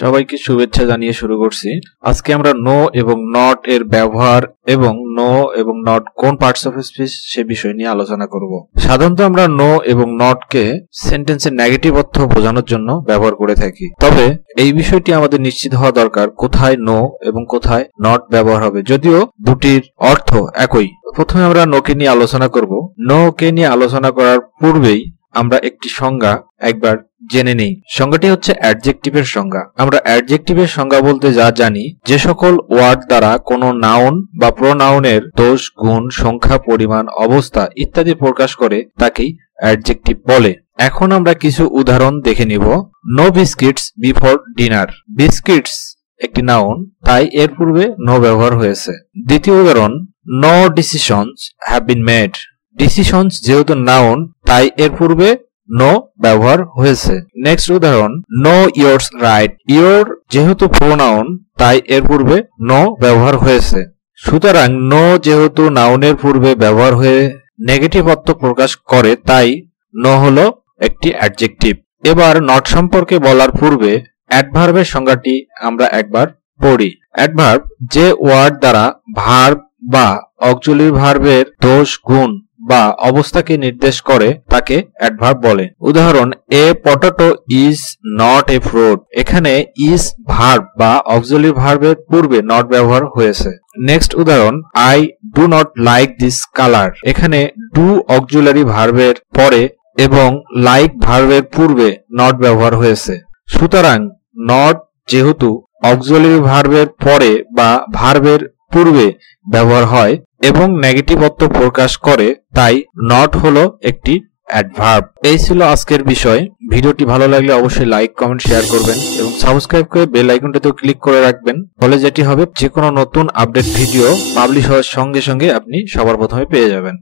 সবাইকে শুভেচ্ছা জানিয়ে শুরু করছি। আজকে আমরা নো এবং নট এর ব্যবহার এবং নো এবং নট কোন পার্টস অফ স্পিচ সে বিষয় নিয়ে আলোচনা করব। সাধারণত আমরা নো এবং নট কে সেন্টেন্সের নেগেটিভ অর্থ বোঝানোর জন্য ব্যবহার করে থাকি। তবে এই বিষয়টি আমাদের নিশ্চিত হওয়া দরকার কোথায় নো এবং কোথায় নট ব্যবহার হবে, যদিও দুটির অর্থ একই। প্রথমে আমরা নো কে নিয়ে আলোচনা করব। নো কে নিয়ে আলোচনা করার পূর্বেই আমরা একটি সংজ্ঞা একবার জেনে নেই। সংজ্ঞাটি হচ্ছে অ্যাডজেক্টিভের সংজ্ঞা। আমরা অ্যাডজেক্টিভের সংজ্ঞা বলতে যা জানি, যে সকল ওয়ার্ড দ্বারা কোনো নাউন বা প্রোনাউনের দোষ, গুণ, সংখ্যা, পরিমাণ, অবস্থা ইত্যাদি প্রকাশ করে তাকেই অ্যাডজেক্টিভ বলে। এখন আমরা কিছু উদাহরণ দেখে নিব। No biscuits before dinner. Biscuits একটি নাউন, তাই এর পূর্বে নো ব্যবহার হয়েছে। দ্বিতীয় উদাহরণ, no decisions have been made. Decisions যেহেতু নাউন, তাই এর পূর্বে নো ব্যবহার হয়েছে। নেক্সট উদাহরণ, নো ইয়োরস রাইট। ইয়োর যেহেতু প্রোনাউন, তাই এর পূর্বে নো ব্যবহার হয়েছে। সুতরাং নো যেহেতু নাউনের পূর্বে ব্যবহার হয়ে নেগেটিভ অর্থ প্রকাশ করে, তাই নো হলো একটি অ্যাডজেক্টিভ। এবার নট সম্পর্কে বলার পূর্বে অ্যাডভার্বের সংজ্ঞাটি আমরা একবার পড়ি। অ্যাডভার্ব যে ওয়ার্ড দ্বারা ভার্ব বা অক্সিলারি ভার্বের দোষ, গুণ বা অবস্থাকে নির্দেশ করে তাকে অ্যাডভার্ব বলে। উদাহরণ, a potato is not a fruit. এখানে ইজ ভার্ব বা অক্সিলারি ভার্বের পূর্বে নট ব্যবহার হয়েছে। নেক্সট উদাহরণ, I do not like this colour. এখানে ডু অক্সিলারি ভার্বের পরে এবং লাইক ভার্বের পূর্বে নট ব্যবহার হয়েছে। সুতরাং নট যেহেতু অক্সিলারি ভার্বের পরে বা ভার্বের পূর্বে ব্যবহার হয় এবং নেগেটিভ অর্থ প্রকাশ করে, তাই নট হলো একটি অ্যাডভার্ব। এই ছিল আজকের বিষয়। ভিডিওটি ভালো লাগলে অবশ্যই লাইক, কমেন্ট, শেয়ার করবেন এবং সাবস্ক্রাইব করে বেল আইকনটাতেও ক্লিক করে রাখবেন। ফলে যেটি হবে, যে কোনো নতুন আপডেট ভিডিও পাবলিশ হওয়ার সঙ্গে সঙ্গে আপনি সবার প্রথমে পেয়ে যাবেন।